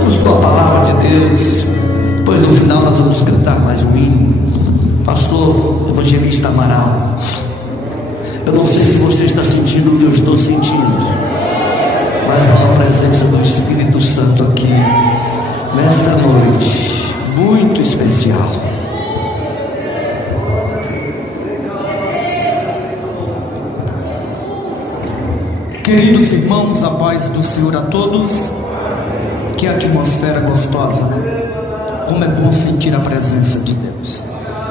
Vamos com a palavra de Deus. Depois no final nós vamos cantar mais um hino. Pastor Evangelista Amaral, eu não sei se você está sentindo o que eu estou sentindo, mas há uma presença do Espírito Santo aqui nesta noite muito especial. Queridos irmãos, a paz do Senhor a todos. Que atmosfera gostosa, né? Como é bom sentir a presença de Deus.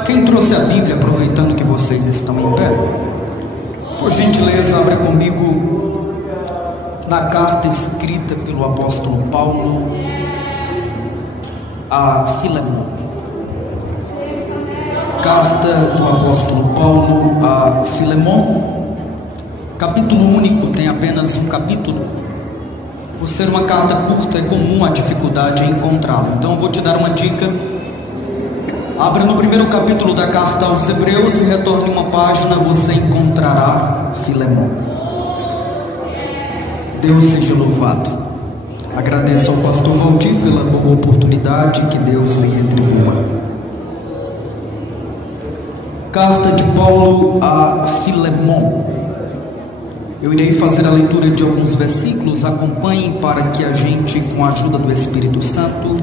Quem trouxe a Bíblia, aproveitando que vocês estão em pé, por gentileza, abra comigo na carta escrita pelo apóstolo Paulo a Filemon. Carta do apóstolo Paulo a Filemon. Capítulo único, tem apenas um capítulo. Por ser uma carta curta, é comum a dificuldade em encontrá-la. Então eu vou te dar uma dica. Abra no primeiro capítulo da carta aos Hebreus e retorne uma página, você encontrará Filemon. Deus seja louvado. Agradeço ao pastor Valdir pela boa oportunidade, que Deus lhe retribua. Carta de Paulo a Filemon. Eu irei fazer a leitura de alguns versículos. Acompanhem para que a gente, com a ajuda do Espírito Santo,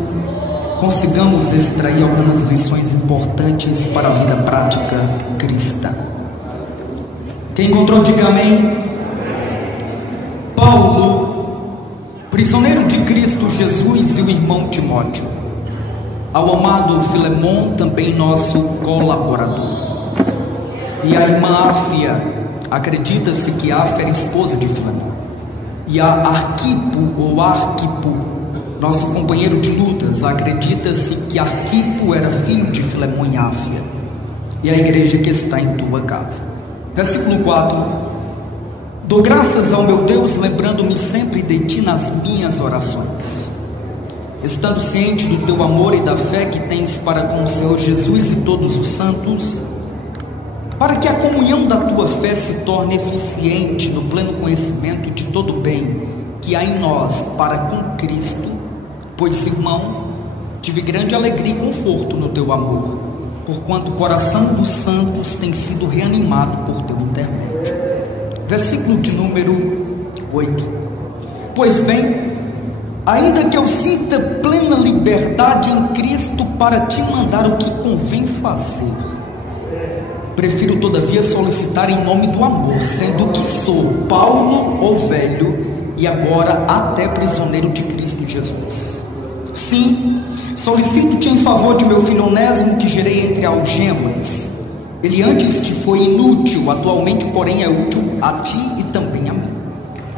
consigamos extrair algumas lições importantes para a vida prática cristã. Quem encontrou, diga amém. Paulo, prisioneiro de Cristo Jesus, e o irmão Timóteo, ao amado Filemon, também nosso colaborador, e a irmã Áfia. Acredita-se que Áfia era esposa de Filemon, e a Arquipo, nosso companheiro de lutas. Acredita-se que Arquipo era filho de Filemon e Áfia, e a igreja que está em tua casa. Versículo 4: Dou graças ao meu Deus, lembrando-me sempre de ti nas minhas orações, estando ciente do teu amor e da fé que tens para com o Senhor Jesus e todos os santos, para que a comunhão da tua fé se torne eficiente no pleno conhecimento de todo o bem que há em nós para com Cristo. Pois, irmão, tive grande alegria e conforto no teu amor, porquanto o coração dos santos tem sido reanimado por teu intermédio. Versículo de número 8: Pois bem, ainda que eu sinta plena liberdade em Cristo para te mandar o que convém fazer, prefiro todavia solicitar em nome do amor, sendo que sou Paulo, o velho, e agora até prisioneiro de Cristo Jesus. Sim, solicito-te em favor de meu filho Onésimo, que gerei entre algemas. Ele antes te foi inútil, atualmente porém é útil a ti e também a mim.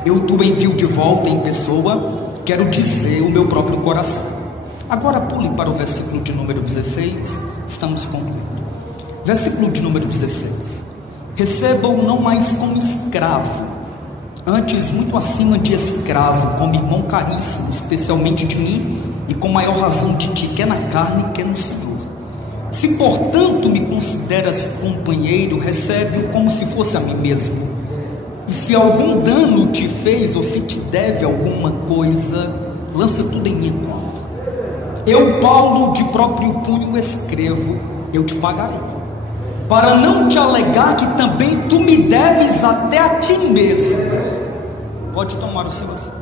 Eu te envio de volta em pessoa, quero dizer, o meu próprio coração. Agora pule para o versículo de número 16, estamos concluindo. Versículo de número 16: Receba-o não mais como escravo, antes muito acima de escravo, como irmão caríssimo, especialmente de mim, e com maior razão de ti, quer na carne, quer no Senhor. Se portanto me consideras companheiro, recebe-o como se fosse a mim mesmo. E se algum dano te fez, ou se te deve alguma coisa, lança tudo em minha conta. Eu, Paulo, de próprio punho escrevo, eu te pagarei, para não te alegar que também tu me deves até a ti mesmo. Pode tomar o seu assento.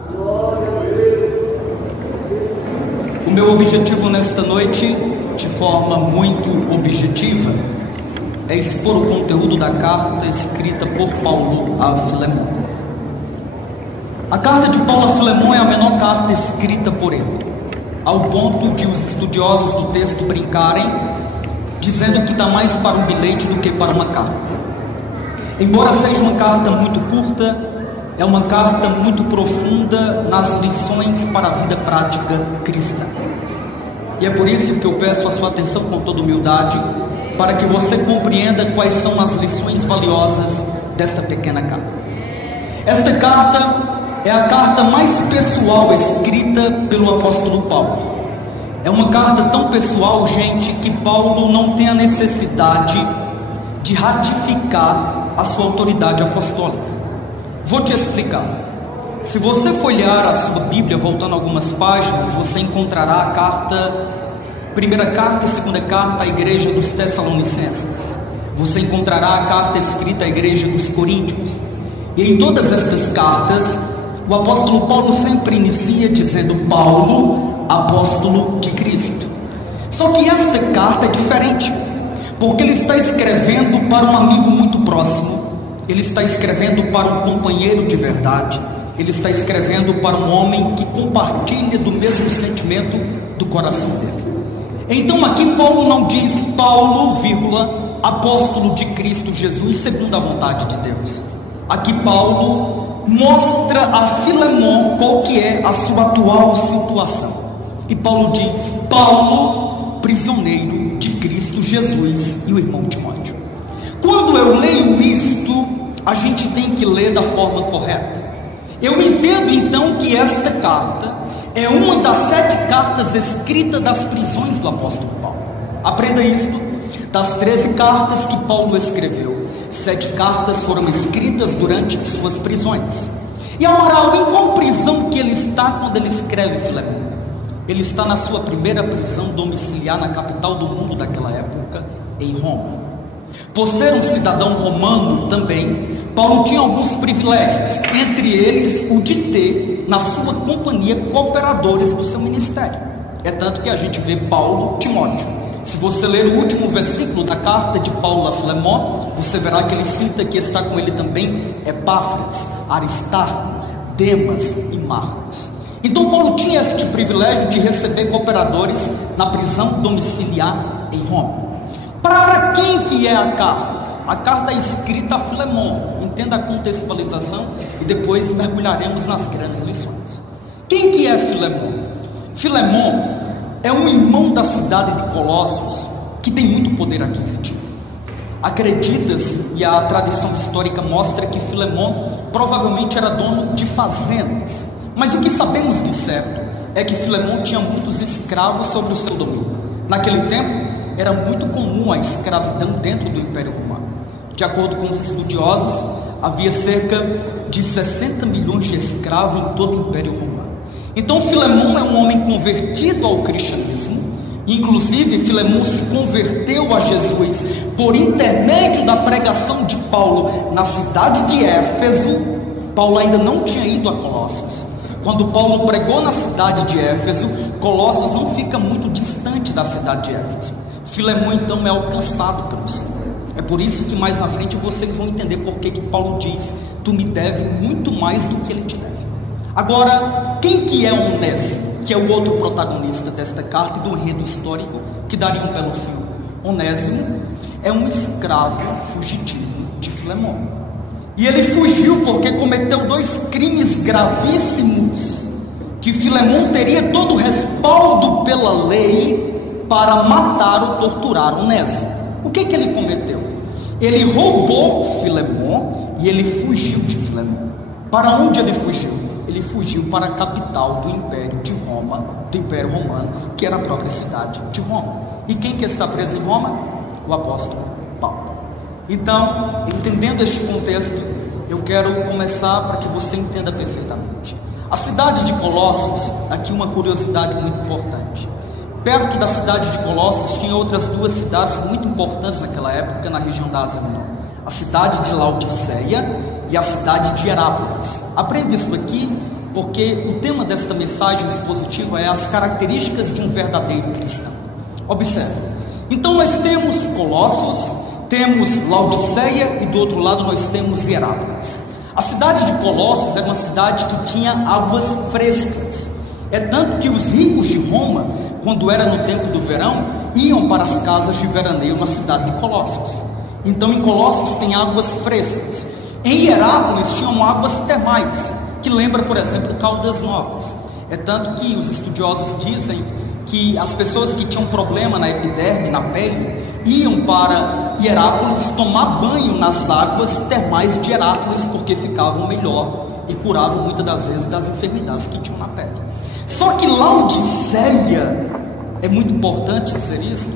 O meu objetivo nesta noite, de forma muito objetiva, é expor o conteúdo da carta escrita por Paulo a Filemon. A carta de Paulo a Filemon é a menor carta escrita por ele, ao ponto de os estudiosos do texto brincarem, dizendo que está mais para um bilhete do que para uma carta. Embora seja uma carta muito curta, é uma carta muito profunda nas lições para a vida prática cristã. E é por isso que eu peço a sua atenção com toda humildade, para que você compreenda quais são as lições valiosas desta pequena carta. Esta carta é a carta mais pessoal escrita pelo apóstolo Paulo. É uma carta tão pessoal, gente, que Paulo não tem a necessidade de ratificar a sua autoridade apostólica. Vou te explicar. Se você folhear a sua Bíblia, voltando algumas páginas, você encontrará primeira carta e segunda carta à igreja dos Tessalonicenses. Você encontrará a carta escrita à igreja dos Coríntios. E em todas estas cartas, o apóstolo Paulo sempre inicia dizendo: Paulo, apóstolo de Cristo. Só que esta carta é diferente, porque ele está escrevendo para um amigo muito próximo, ele está escrevendo para um companheiro de verdade, ele está escrevendo para um homem que compartilha do mesmo sentimento do coração dele. Então aqui Paulo não diz Paulo, apóstolo de Cristo Jesus segundo a vontade de Deus. Aqui Paulo mostra a Filemon qual que é a sua atual situação. E Paulo diz: Paulo, prisioneiro de Cristo Jesus, e o irmão Timóteo. Quando eu leio isto, a gente tem que ler da forma correta. Eu entendo então que esta carta é uma das 7 cartas escritas das prisões do apóstolo Paulo. Aprenda isto: das 13 cartas que Paulo escreveu, 7 cartas foram escritas durante suas prisões. E Amaral, em qual prisão que ele está quando ele escreve Filemon? Ele está na sua primeira prisão domiciliar na capital do mundo daquela época, em Roma. Por ser um cidadão romano também, Paulo tinha alguns privilégios, entre eles o de ter na sua companhia cooperadores do seu ministério. É tanto que a gente vê Paulo, Timóteo. Se você ler o último versículo da carta de Paulo a Filemon, você verá que ele cita que está com ele também Epáfras, Aristarco, Demas e Marcos. Então Paulo tinha este privilégio de receber cooperadores na prisão domiciliar em Roma. Para quem que é a carta? A carta é escrita a Filemon. Entenda a contextualização e depois mergulharemos nas grandes lições. Quem que é Filemon? Filemon é um irmão da cidade de Colossos que tem muito poder aquisitivo. Acredita-se, e a tradição histórica mostra, que Filemon provavelmente era dono de fazendas. Mas o que sabemos de certo é que Filemon tinha muitos escravos sob o seu domínio. Naquele tempo era muito comum a escravidão dentro do Império Romano. De acordo com os estudiosos, havia cerca de 60 milhões de escravos em todo o Império Romano. Então Filemon é um homem convertido ao cristianismo. Inclusive Filemon se converteu a Jesus por intermédio da pregação de Paulo na cidade de Éfeso. Paulo ainda não tinha ido a Colossos. Quando Paulo pregou na cidade de Éfeso, Colossos não fica muito distante da cidade de Éfeso. Filemon então é alcançado pelo Senhor. É por isso que mais na frente vocês vão entender por que Paulo diz: tu me deve muito mais do que ele te deve. Agora, quem que é Onésimo, que é o outro protagonista desta carta e do enredo histórico que daria um belo filme? Onésimo é um escravo fugitivo de Filemon. E ele fugiu porque cometeu 2 crimes gravíssimos, que Filemon teria todo o respaldo pela lei para matar ou torturar Onésimo. O que ele cometeu? Ele roubou Filemon e ele fugiu de Filemon. Para onde ele fugiu? Ele fugiu para a capital do Império de Roma, do Império Romano, que era a própria cidade de Roma. E quem que está preso em Roma? O apóstolo Paulo. Então, entendendo este contexto, eu quero começar para que você entenda perfeitamente. A cidade de Colossos, aqui uma curiosidade muito importante. Perto da cidade de Colossos tinha outras 2 cidades muito importantes naquela época na região da Ásia Menor. A cidade de Laodiceia e a cidade de Herápolis. Aprenda isso aqui, porque o tema desta mensagem expositiva é as características de um verdadeiro cristão. Observe. Então nós temos Colossos, temos Laodiceia e do outro lado nós temos Herápolis. A cidade de Colossos era uma cidade que tinha águas frescas. É tanto que os ricos de Roma, quando era no tempo do verão, iam para as casas de veraneio na cidade de Colossos. Então em Colossos tem águas frescas. Em Herápolis tinham águas termais, que lembra, por exemplo, Caldas Novas. É tanto que os estudiosos dizem que as pessoas que tinham problema na epiderme, na pele, iam para Herápolis tomar banho nas águas termais de Herápolis, porque ficavam melhor e curavam muitas das vezes das enfermidades que tinham na pele. Só que Laodiceia, é muito importante dizer isso,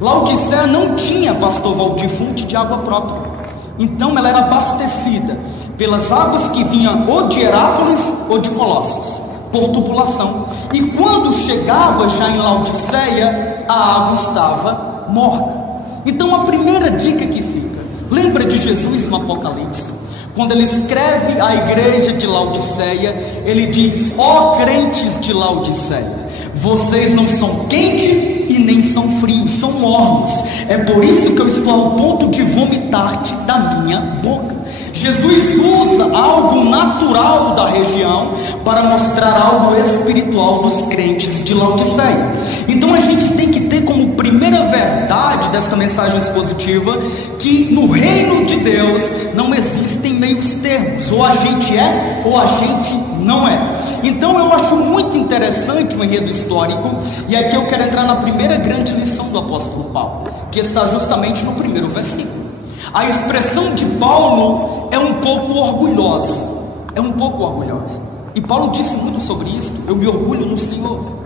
Laodiceia não tinha, pastor Valdir, fonte de água própria. Então ela era abastecida pelas águas que vinham ou de Herápolis ou de Colossos, por tubulação. E quando chegava já em Laodiceia, a água estava morna. Então a primeira dica que fica, lembra de Jesus no Apocalipse, quando ele escreve à igreja de Laodiceia, ele diz: ó crentes de Laodiceia, vocês não são quentes e nem são frios, são mornos. É por isso que eu estou ao ponto de vomitar-te da minha boca. Jesus usa algo natural da região para mostrar algo espiritual dos crentes de Laodiceia. Então a gente tem que ter como primeira verdade desta mensagem expositiva que no reino de Deus não existem meios termos, ou a gente é ou a gente não é. Então eu acho muito interessante o enredo histórico, e aqui eu quero entrar na primeira grande lição do apóstolo Paulo, que está justamente no primeiro versículo. A expressão de Paulo é um pouco orgulhosa, e Paulo disse muito sobre isso: eu me orgulho no Senhor.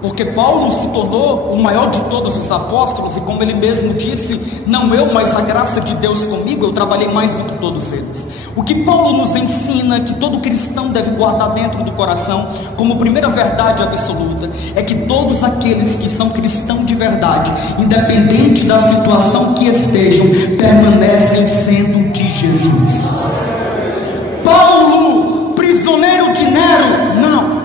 Porque Paulo se tornou o maior de todos os apóstolos, e como ele mesmo disse, não eu, mas a graça de Deus comigo, eu trabalhei mais do que todos eles. O que Paulo nos ensina, que todo cristão deve guardar dentro do coração, como primeira verdade absoluta, é que todos aqueles que são cristãos de verdade, independente da situação que estejam, permanecem sendo de Jesus. Paulo, prisioneiro de Nero, não.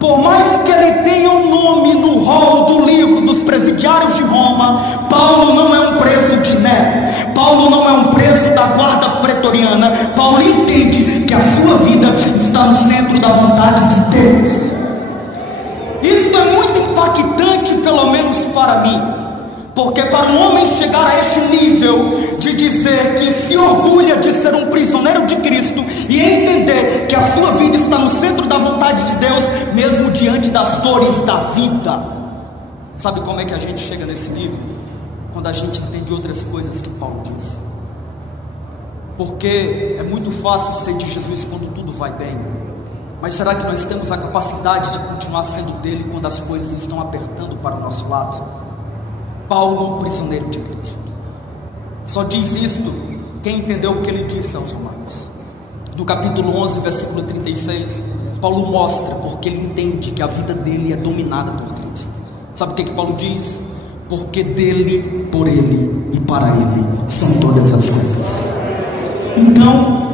Por mais que ele tenha um nome no rol do livro dos presidiários de Roma, Paulo não é um preso de Nero, Paulo não é um preso da guarda pretoriana. Paulo entende que a sua vida está no centro da vontade de Deus. Isso é muito impactante, pelo menos para mim, porque para um homem chegar a este nível de dizer que se orgulha de ser um prisioneiro de Cristo e entender que a sua vida está no centro da vontade de Deus, mesmo diante das dores da vida. Sabe como é que a gente chega nesse nível? Quando a gente entende outras coisas que Paulo diz. Porque é muito fácil ser de Jesus quando tudo vai bem, mas será que nós temos a capacidade de continuar sendo dele quando as coisas estão apertando para o nosso lado? Paulo, prisioneiro de Cristo, só diz isto quem entendeu o que ele disse aos Romanos. No capítulo 11, versículo 36, Paulo mostra porque ele entende que a vida dele é dominada por Cristo. Sabe o que Paulo diz? Porque dele, por ele e para ele são todas as coisas. Então,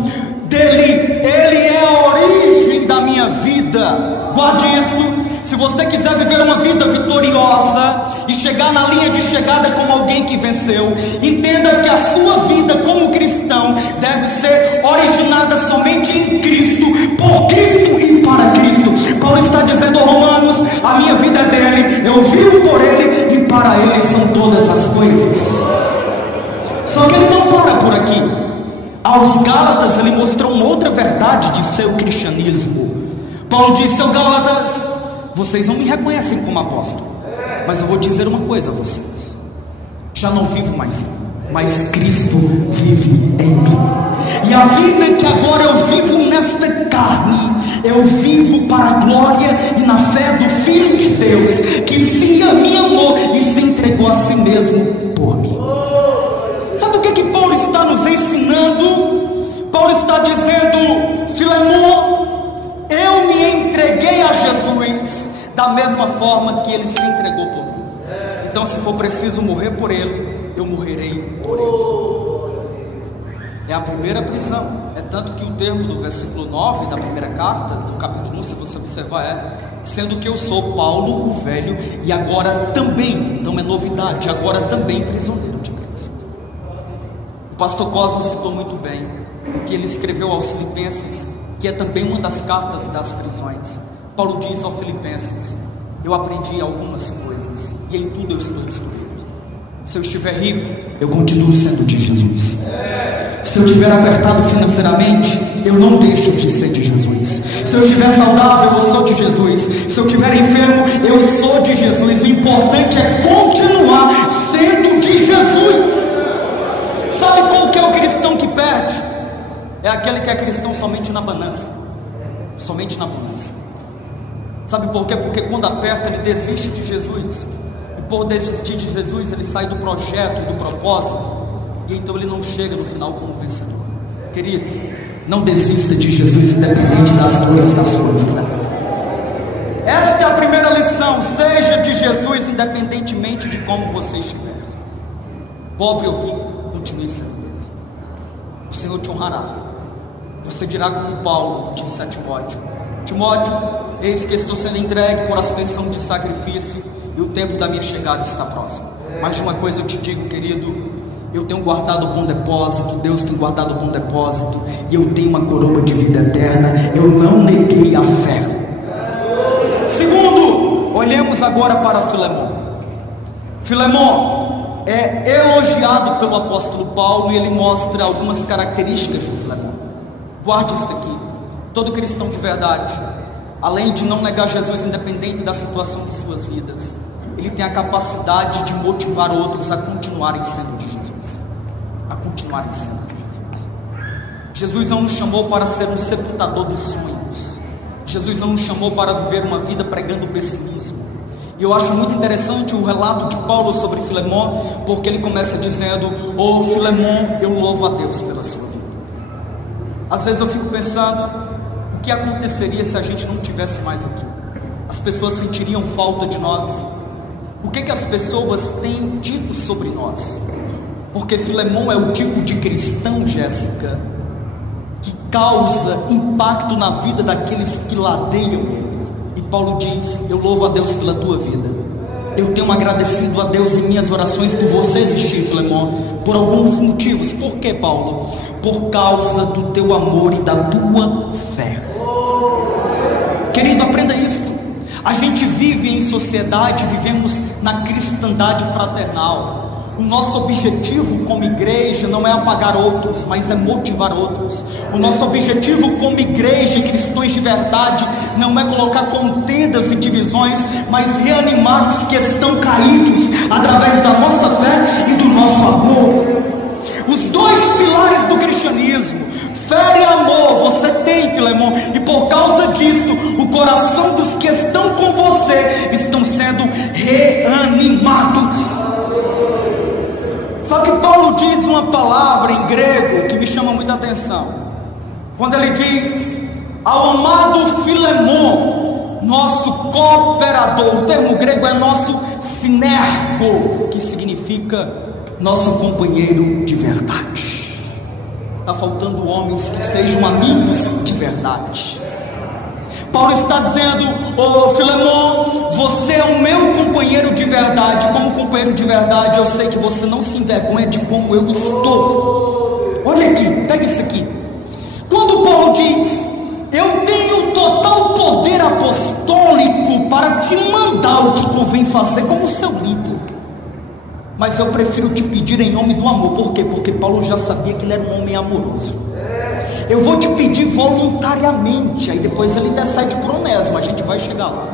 ele é a origem da minha vida. Guarde isso. Se você quiser viver uma vida vitoriosa e chegar na linha de chegada como alguém que venceu, entenda que a sua vida como cristão deve ser originada somente em Cristo, por Cristo e para Cristo. Paulo está dizendo aos Romanos: a minha vida é dele, eu vivo por ele e para ele são todas as coisas. Só que ele não para por aqui. Aos Gálatas ele mostrou uma outra verdade de seu cristianismo. Paulo disse aos Gálatas: vocês não me reconhecem como apóstolo, mas eu vou dizer uma coisa a vocês: já não vivo mais eu, mas Cristo vive em mim. E a vida que agora eu vivo nesta carne, eu vivo para a glória e na fé do Filho de Deus, que se me amou e se entregou a si mesmo por mim. Sabe o que Paulo está nos ensinando? Paulo está dizendo: Filemon, eu me entreguei a Jesus da mesma forma que ele se entregou por mim. Então, se for preciso morrer por ele, eu morrerei por ele. É a primeira prisão. É tanto que o termo do versículo 9 da primeira carta, do capítulo 1, se você observar, é: sendo que eu sou Paulo, o velho, e agora também, então é novidade, agora também prisioneiro de Cristo. O pastor Cosmo citou muito bem o que ele escreveu aos Filipenses, que é também uma das cartas das prisões. Paulo diz aos Filipenses: eu aprendi algumas coisas e em tudo eu estou instruído. Se eu estiver rico, eu continuo sendo de Jesus. Se eu estiver apertado financeiramente, eu não deixo de ser de Jesus. Se eu estiver saudável, eu sou de Jesus. Se eu estiver enfermo, eu sou de Jesus. O importante é continuar sendo de Jesus. Sabe qual que é o cristão que perde? É aquele que é cristão somente na bonança. Somente na bonança. Sabe por quê? Porque quando aperta, ele desiste de Jesus. E por desistir de Jesus, ele sai do projeto e do propósito. E então ele não chega no final como vencedor. Querido, Não desista de Jesus, independente das dores da sua vida. Esta é a primeira lição. Seja de Jesus, independentemente de como você estiver. Pobre ou rico, continue sendo dele. O Senhor te honrará. Você dirá como Paulo disse a Timóteo: Timóteo, eis que estou sendo entregue por aspersão de sacrifício, e o tempo da minha chegada está próximo. Mas de uma coisa eu te digo, querido: eu tenho guardado o bom depósito, Deus tem guardado o bom depósito, e eu tenho uma coroa de vida eterna. Eu não neguei a fé. Segundo, olhemos agora para Filemon. Filemon é elogiado pelo apóstolo Paulo, e ele mostra algumas características de Filemon. Guarde isso aqui: todo cristão de verdade, além de não negar Jesus independente da situação de suas vidas, ele tem a capacidade de motivar outros a continuarem sendo de Jesus, a continuarem sendo de Jesus. Jesus não nos chamou para ser um sepultador de sonhos. Jesus não nos chamou para viver uma vida pregando pessimismo. E eu acho muito interessante o relato de Paulo sobre Filemon, porque ele começa dizendo: "Ô Filemon, eu louvo a Deus pela sua vida." Às vezes eu fico pensando, o que aconteceria se a gente não tivesse mais aqui? As pessoas sentiriam falta de nós? O que as pessoas têm dito sobre nós? Porque Filemon é o tipo de cristão, Jéssica, que causa impacto na vida daqueles que ladeiam ele. E Paulo diz: eu louvo a Deus pela tua vida. Eu tenho agradecido a Deus em minhas orações por você existir, Filemon, por alguns motivos. Por que, Paulo? Por causa do teu amor e da tua fé. Querido, aprenda isso. A gente vive em sociedade, vivemos na cristandade fraternal. O nosso objetivo como igreja não é apagar outros, mas é motivar outros. O nosso objetivo como igreja, cristãos de verdade, não é colocar contendas e divisões, mas reanimar os que estão caídos através da nossa fé e do nosso amor. Os dois pilares do cristianismo, fé e amor, você tem, Filemon, e por causa disto, o coração dos que estão com você estão sendo reanimados. Só que Paulo diz uma palavra em grego que me chama muita atenção. Quando ele diz: ao amado Filemon, nosso cooperador. O termo grego é nosso sinergo, que significa nosso companheiro de verdade. Está faltando homens que sejam amigos de verdade. Paulo está dizendo: ô Filemon, você é o meu companheiro de verdade. Como companheiro de verdade, eu sei que você não se envergonha de como eu estou. Olha aqui, pega isso aqui. Quando Paulo diz: eu tenho total poder apostólico para te mandar o que convém fazer como seu líder, mas eu prefiro te pedir em nome do amor. Por quê? Porque Paulo já sabia que ele era um homem amoroso. Eu vou te pedir voluntariamente. Aí depois ele intercede por Onésimo, a gente vai chegar lá.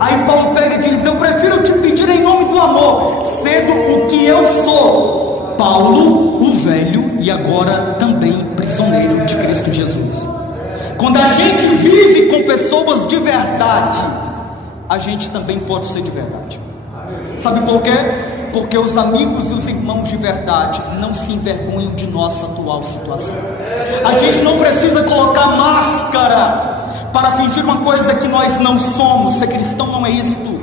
Aí Paulo pega e diz: eu prefiro te pedir em nome do amor, sendo o que eu sou, Paulo, o velho, e agora também prisioneiro de Cristo Jesus. Quando a gente vive com pessoas de verdade, a gente também pode ser de verdade. Sabe por quê? Porque os amigos e os irmãos de verdade não se envergonham de nossa atual situação. A gente não precisa colocar máscara para fingir uma coisa que nós não somos. Ser cristão não é isto.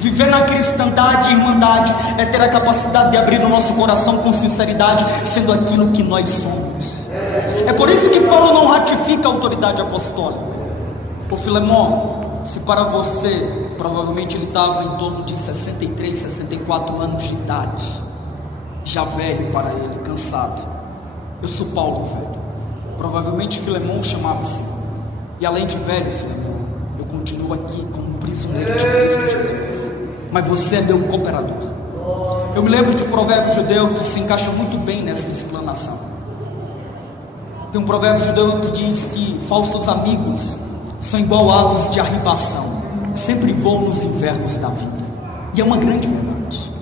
Viver na cristandade e irmandade é ter a capacidade de abrir o nosso coração com sinceridade, sendo aquilo que nós somos. É por isso que Paulo não ratifica a autoridade apostólica. Ô Filemon, se para você, provavelmente ele estava em torno de 63, 64 anos de idade, já velho para ele, cansado. Eu sou Paulo, velho. Provavelmente Filemon chamava-se. E além de velho, Filemon, eu continuo aqui como prisioneiro de Cristo Jesus. Mas você é meu cooperador. Eu me lembro de um provérbio judeu que se encaixa muito bem nessa explanação. Tem um provérbio judeu que diz que falsos amigos são igual aves de arribação, sempre voam nos invernos da vida. E é uma grande verdade.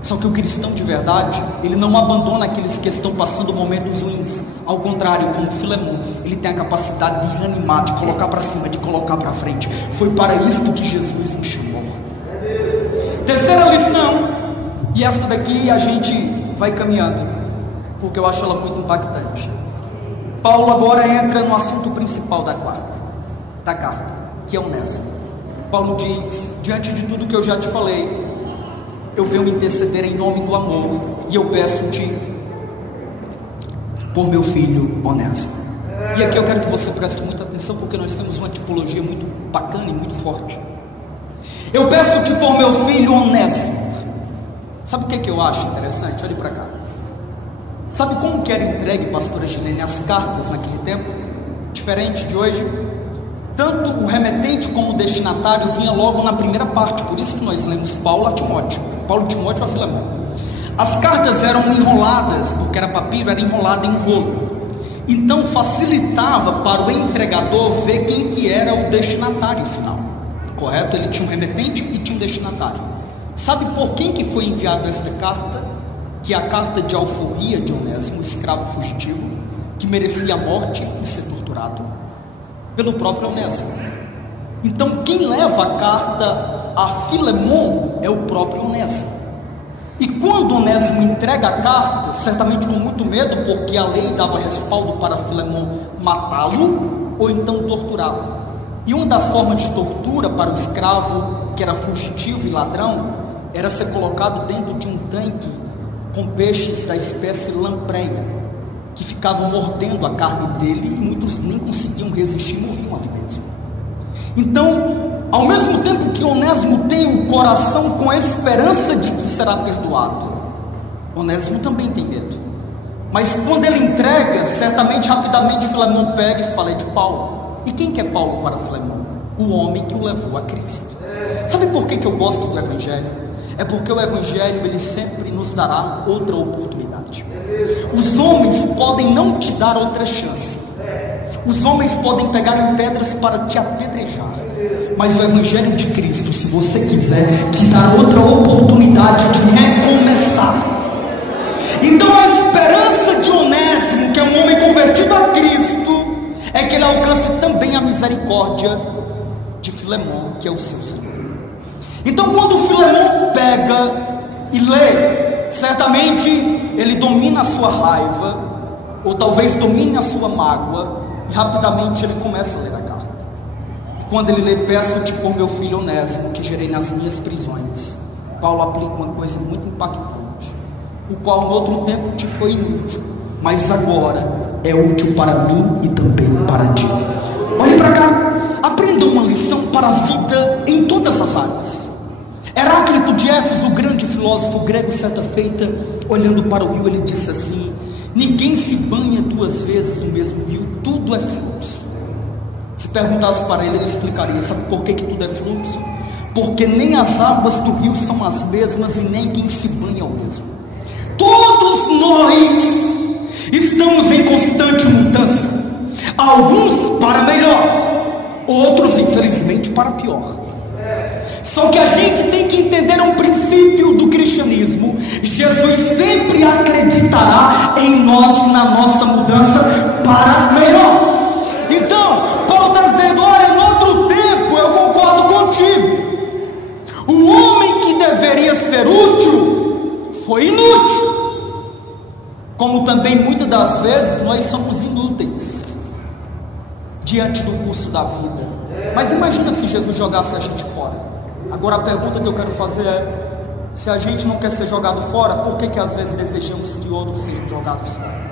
Só que o cristão de verdade, ele não abandona aqueles que estão passando momentos ruins. Ao contrário, como Filemon, ele tem a capacidade de reanimar, de colocar para cima, de colocar para frente. Foi para isto que Jesus nos chamou. Terceira lição, e esta daqui a gente vai caminhando, porque eu acho ela muito impactante. Paulo agora entra no assunto principal da carta, que é Onésimo. Paulo diz: diante de tudo que eu já te falei, eu venho interceder em nome do amor, e eu peço-te por meu filho Onésimo. E aqui eu quero que você preste muita atenção, porque nós temos uma tipologia muito bacana e muito forte. Eu peço-te por meu filho Onésimo. Sabe o que eu acho interessante? Olhe para cá. Sabe como que era entregue, pastora Gilene, as cartas naquele tempo? Diferente de hoje. Tanto o remetente como o destinatário vinha logo na primeira parte. Por isso que nós lemos Paulo a Timóteo, Paulo, Timóteo a Filemão. As cartas eram enroladas, porque era papiro, era enrolado em rolo. Então facilitava para o entregador ver quem que era o destinatário final. Correto? Ele tinha um remetente e tinha um destinatário. Sabe por quem que foi enviada esta carta? Que é a carta de alforria de Onésimo, escravo fugitivo, que merecia a morte e ser torturado pelo próprio Onésimo. Então quem leva a carta a Filemão é o próprio Onésimo. E quando Onésimo entrega a carta, certamente com muito medo, porque a lei dava respaldo para Filemão matá-lo ou então torturá-lo. E uma das formas de tortura para o escravo que era fugitivo e ladrão era ser colocado dentro de um tanque com peixes da espécie lampreia, que ficavam mordendo a carne dele, e muitos nem conseguiam resistir, morriam ali mesmo. Então, ao mesmo tempo que Onésimo tem o coração com a esperança de que será perdoado, Onésimo também tem medo. Mas quando ele entrega, certamente rapidamente Filemão pega e fala: é de Paulo. E quem que é Paulo para Filemão? O homem que o levou a Cristo. Sabe por que eu gosto do Evangelho? É porque o Evangelho, ele sempre nos dará outra oportunidade. Os homens podem não te dar outra chance. Os homens podem pegar em pedras para te apedrejar. Mas o Evangelho de Cristo, se você quiser, te dá outra oportunidade de recomeçar. Então a esperança de Onésimo, que é um homem convertido a Cristo, é que ele alcance também a misericórdia de Filemão, que é o seu Senhor. Então quando Filemão pega e lê, certamente ele domina a sua raiva, ou talvez domine a sua mágoa, e rapidamente ele começa a ler a carta. Quando ele lê: peço-te por meu filho Onésimo, que gerei nas minhas prisões, Paulo aplica uma coisa muito impactante, o qual no outro tempo te foi inútil, mas agora é útil para mim e também para ti. Olhe para cá, aprenda uma lição para a vida em todas as áreas. Heráclito de Éfeso, o grande filósofo grego, certa feita, olhando para o rio, ele disse assim: ninguém se banha duas vezes no mesmo rio, tudo é fluxo. Se perguntasse para ele, ele explicaria: sabe por que tudo é fluxo? Porque nem as águas do rio são as mesmas e nem quem se banha é o mesmo. Todos nós estamos em constante mudança, alguns para melhor, outros infelizmente para pior. Só que a gente tem que entender um princípio do cristianismo: Jesus sempre acreditará em nós, na nossa mudança para melhor. Então Paulo está dizendo: olha, no outro tempo eu concordo contigo, o homem que deveria ser útil foi inútil, como também muitas das vezes nós somos inúteis diante do curso da vida. Mas imagina se Jesus jogasse a gente fora. Agora a pergunta que eu quero fazer é: se a gente não quer ser jogado fora, por que às vezes desejamos que outros sejam jogados fora?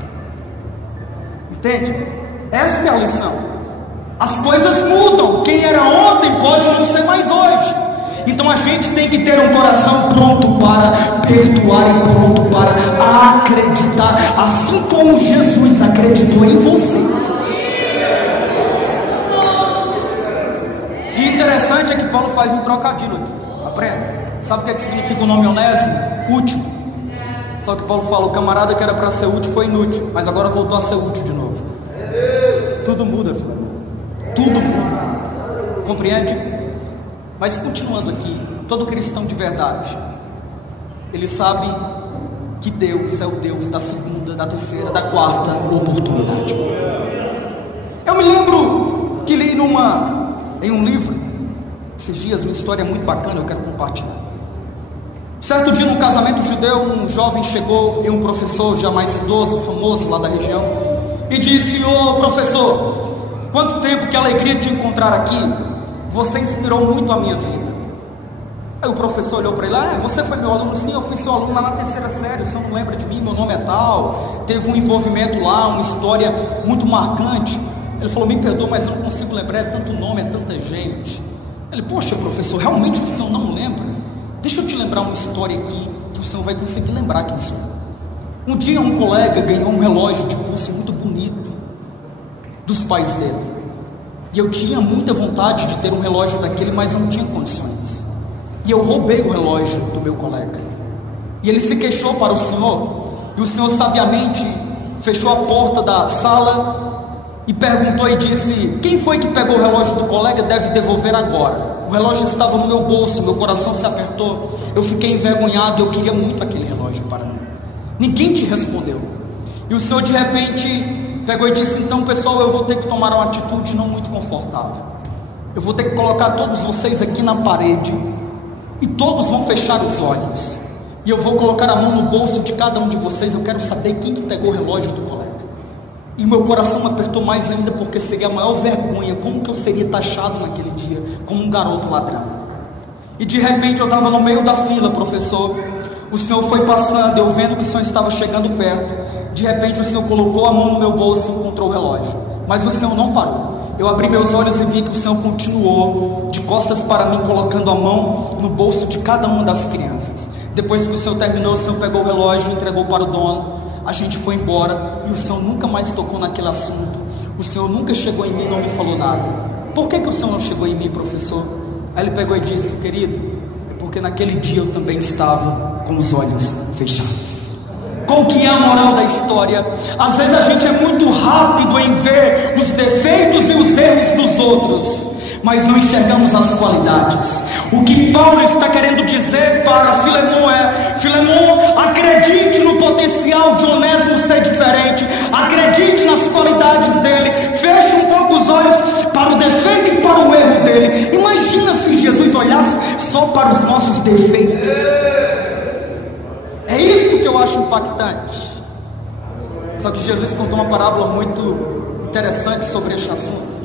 Entende? Essa é a lição. As coisas mudam, quem era ontem pode não ser mais hoje. Então a gente tem que ter um coração pronto para perdoar e pronto para acreditar, assim como Jesus acreditou em você. E interessante é que Paulo faz um trocadilho aqui. Aprenda. Sabe o que significa o nome Onésimo? Útil. Só que Paulo fala: o camarada que era para ser útil foi inútil, mas agora voltou a ser útil de novo. Tudo muda, filho. Tudo muda. Compreende? Mas continuando aqui, todo cristão de verdade, ele sabe que Deus é o Deus da segunda, da terceira, da quarta oportunidade. Eu me lembro que li em um livro esses dias uma história muito bacana, eu quero compartilhar. Certo dia, num casamento judeu, um jovem chegou e um professor já mais idoso, famoso lá da região, e disse: ô professor, quanto tempo, que alegria te encontrar aqui, você inspirou muito a minha vida. Aí o professor olhou para ele: você foi meu aluno? Sim, eu fui seu aluno lá na terceira série, o senhor não lembra de mim, meu nome é tal, teve um envolvimento lá, uma história muito marcante. Ele falou: me perdoa, mas eu não consigo lembrar, é tanto nome, é tanta gente. Ele: poxa professor, realmente o senhor não lembra? Deixa eu te lembrar uma história aqui, que o senhor vai conseguir lembrar quem sou. Um dia um colega ganhou um relógio de pulso muito bonito dos pais dele, e eu tinha muita vontade de ter um relógio daquele, mas não tinha condições, e eu roubei o relógio do meu colega, e ele se queixou para o senhor, e o senhor sabiamente fechou a porta da sala e perguntou e disse: quem foi que pegou o relógio do colega? Deve devolver agora. O relógio estava no meu bolso, meu coração se apertou, eu fiquei envergonhado, eu queria muito aquele relógio para mim. Ninguém te respondeu, e o senhor de repente pegou e disse: então pessoal, eu vou ter que tomar uma atitude não muito confortável, eu vou ter que colocar todos vocês aqui na parede, e todos vão fechar os olhos, e eu vou colocar a mão no bolso de cada um de vocês, eu quero saber quem que pegou o relógio do colega. E meu coração apertou mais ainda, porque seria a maior vergonha, como que eu seria taxado naquele dia, como um garoto ladrão. E de repente eu estava no meio da fila, professor, o senhor foi passando, eu vendo que o senhor estava chegando perto, de repente o senhor colocou a mão no meu bolso e encontrou o relógio, mas o senhor não parou. Eu abri meus olhos e vi que o senhor continuou de costas para mim, colocando a mão no bolso de cada uma das crianças. Depois que o senhor terminou, o senhor pegou o relógio e entregou para o dono. A gente foi embora, e o senhor nunca mais tocou naquele assunto. O senhor nunca chegou em mim e não me falou nada. Por que o senhor não chegou em mim, professor? Aí ele pegou e disse: querido, é porque naquele dia eu também estava com os olhos fechados. Qual que é a moral da história? Às vezes a gente é muito rápido em ver os defeitos e os erros dos outros, mas não enxergamos as qualidades. O que Paulo está querendo dizer para Filemon é: Filemon, acredite no potencial de Onésimo ser diferente, acredite nas qualidades dele, feche um pouco os olhos para o defeito e para o erro dele. Imagina se Jesus olhasse só para os nossos defeitos. É isso que eu acho impactante. Só que Jesus contou uma parábola muito interessante sobre este assunto.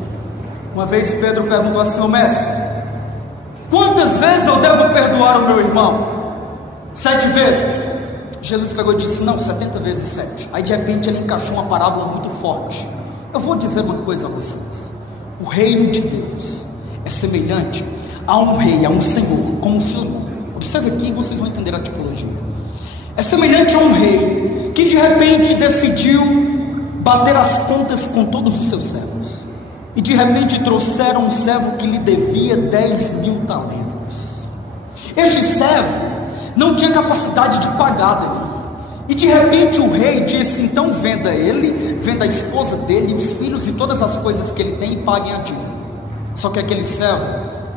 Uma vez Pedro perguntou assim: ô mestre, quantas vezes eu devo perdoar o meu irmão? 7 vezes. Jesus pegou e disse: não, 70 vezes 7. Aí de repente ele encaixou uma parábola muito forte. Eu vou dizer uma coisa a vocês: o reino de Deus é semelhante a um rei, a um senhor, como Filemon. Observe aqui e vocês vão entender a tipologia. É semelhante a um rei que de repente decidiu bater as contas com todos os seus servos, e de repente trouxeram um servo que lhe devia 10.000 talentos. Este servo não tinha capacidade de pagar dele, e de repente o rei disse: então venda ele, venda a esposa dele, os filhos e todas as coisas que ele tem, e paguem a dívida. Só que aquele servo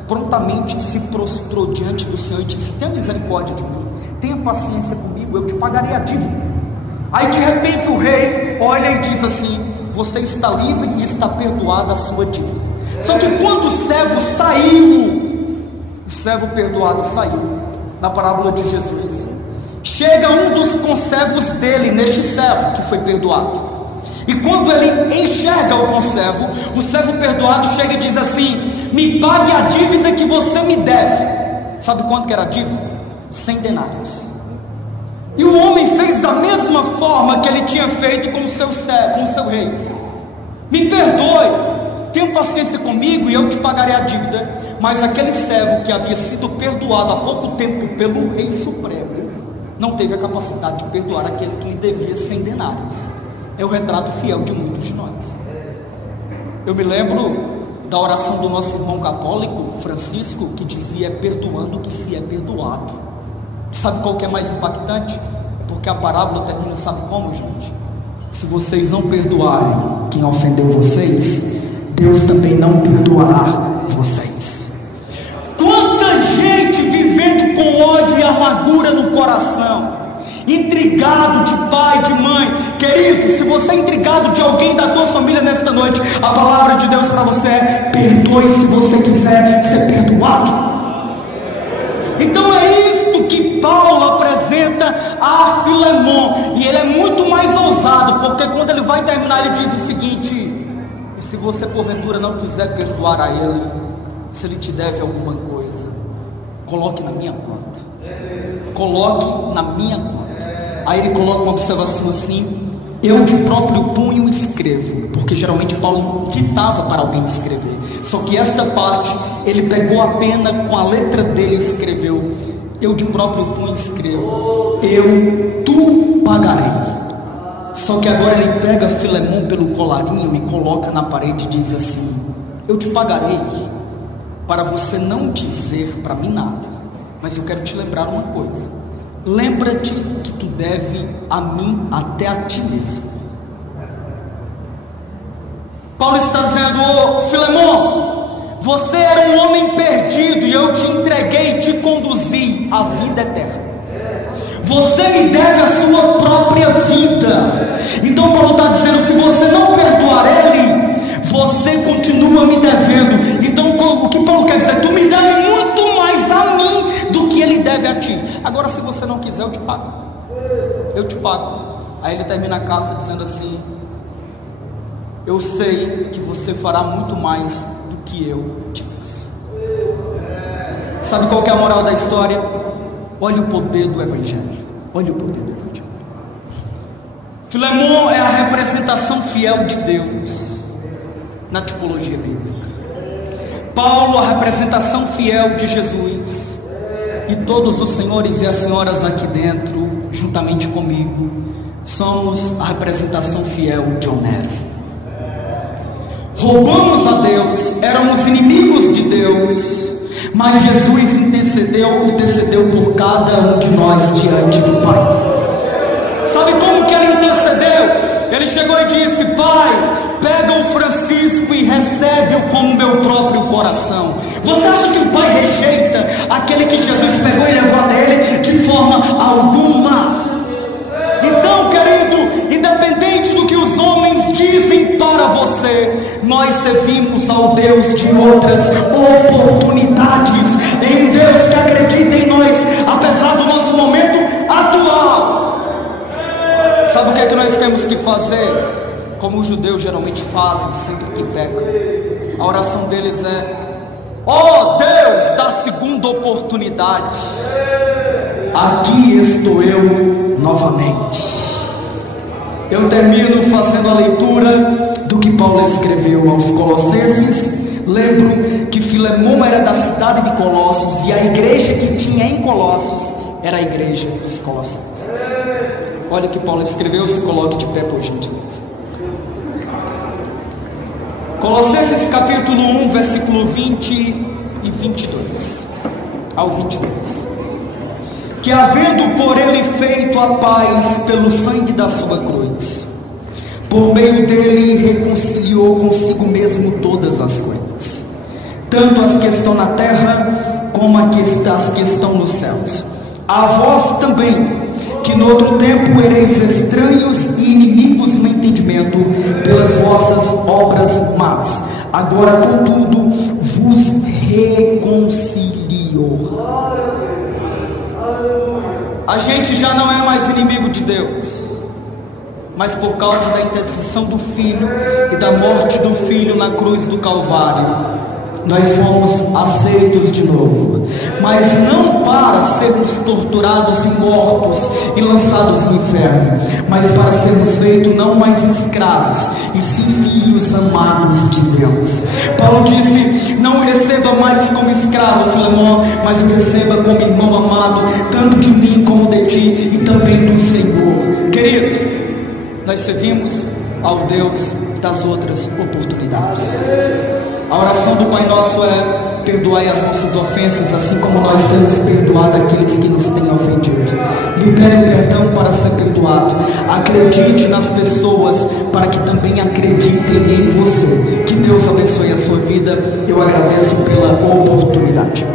prontamente se prostrou diante do Senhor e disse: tenha misericórdia de mim, tenha paciência comigo, eu te pagarei a dívida. Aí de repente o rei olha e diz assim: você está livre e está perdoada a sua dívida. Só que quando o servo saiu, o servo perdoado saiu, na parábola de Jesus, chega um dos conservos dele neste servo que foi perdoado, e quando ele enxerga o servo perdoado chega e diz assim: me pague a dívida que você me deve. Sabe quanto que era a dívida? 100 denários. E o homem fez da mesma forma que ele tinha feito com o seu servo, com o seu rei: me perdoe, tenha paciência comigo e eu te pagarei a dívida. Mas aquele servo que havia sido perdoado há pouco tempo pelo rei supremo não teve a capacidade de perdoar aquele que lhe devia 100 denários. É o retrato fiel de muitos de nós. Eu me lembro da oração do nosso irmão católico Francisco, que dizia: é perdoando que se é perdoado. Sabe qual que é mais impactante? Porque a parábola termina, sabe como, gente? Se vocês não perdoarem quem ofendeu vocês, Deus também não perdoará vocês. Quanta gente vivendo com ódio e amargura no coração, intrigado de pai, de mãe. Querido, se você é intrigado de alguém da tua família nesta noite, a palavra de Deus para você é: perdoe se você quiser ser perdoado. Então é isto que Paulo apresenta a Filemon, e ele é muito mais ousado, porque quando ele vai terminar, ele diz o seguinte: e se você porventura não quiser perdoar a ele, se ele te deve alguma coisa, coloque na minha conta, coloque na minha conta. Aí ele coloca uma observação assim: eu de próprio punho escrevo, porque geralmente Paulo ditava para alguém escrever, só que esta parte ele pegou a pena, com a letra dele escreveu: eu de próprio punho escrevo, tu pagarei. Só que agora ele pega Filemon pelo colarinho e coloca na parede e diz assim: eu te pagarei para você não dizer para mim nada, mas eu quero te lembrar uma coisa: lembra-te que tu deve a mim até a ti mesmo. Paulo está dizendo: ô Filemon, você era um homem perdido e eu te entreguei e te conduzi à vida eterna. Você me deve a sua própria vida. Então Paulo está dizendo: se você não perdoar ele, você continua me devendo. Então o que Paulo quer dizer? Tu me deve muito mais a mim do que ele deve a ti. Agora, se você não quiser, eu te pago. Eu te pago. Aí ele termina a carta dizendo assim: eu sei que você fará muito mais do que eu te peço. Sabe qual que é a moral da história? Olha o poder do Evangelho. Olha o poder do Evangelho. Filemon é a representação fiel de Deus na tipologia bíblica. Paulo, a representação fiel de Jesus. E todos os senhores e as senhoras aqui dentro, juntamente comigo, somos a representação fiel de Onésimo. Roubamos a Deus, éramos inimigos de Deus, mas Jesus intercedeu por cada um de nós diante do Pai. Sabe como que ele intercedeu? Ele chegou e disse: Pai, pega o Francisco e recebe-o como meu próprio coração. Você acha que o Pai rejeita aquele que Jesus pegou e levou até ele? De forma alguma. Então, querido, independente do que os homens dizem para você, nós servimos ao Deus de outras oportunidades, em um Deus que acredita em nós, apesar do nosso momento atual. Sabe o que é que nós temos que fazer? Como os judeus geralmente fazem sempre que pecam. A oração deles é: ó Deus da segunda oportunidade, aqui estou eu novamente. Eu termino fazendo a leitura do que Paulo escreveu aos Colossenses. Lembro que Filemon era da cidade de Colossos, e a igreja que tinha em Colossos era a igreja dos Colossenses. Olha o que Paulo escreveu, se coloque de pé por gentileza. Colossenses capítulo 1, versículo 20 e 22 ao 22. Que havendo por ele feito a paz pelo sangue da sua cruz, por meio dele reconciliou consigo mesmo todas as coisas, tanto as que estão na terra como as que estão nos céus. A vós também, que no outro tempo ereis estranhos e inimigos no entendimento pelas vossas obras más, agora contudo vos reconciliou. A gente já não é mais inimigo de Deus, mas por causa da intercessão do Filho e da morte do Filho na cruz do Calvário, nós fomos aceitos de novo, mas não para sermos torturados e mortos e lançados no inferno, mas para sermos feitos não mais escravos, e sim filhos amados de Deus. Paulo disse: não o receba mais como escravo, Filemon, mas o receba como irmão amado, tanto de mim como de ti, e também do Senhor. Querido, nós servimos ao Deus das outras oportunidades. A oração do Pai Nosso é: perdoai as nossas ofensas, assim como nós temos perdoado aqueles que nos têm ofendido. Libere o perdão para ser perdoado. Acredite nas pessoas para que também acreditem em você. Que Deus abençoe a sua vida. Eu agradeço pela oportunidade.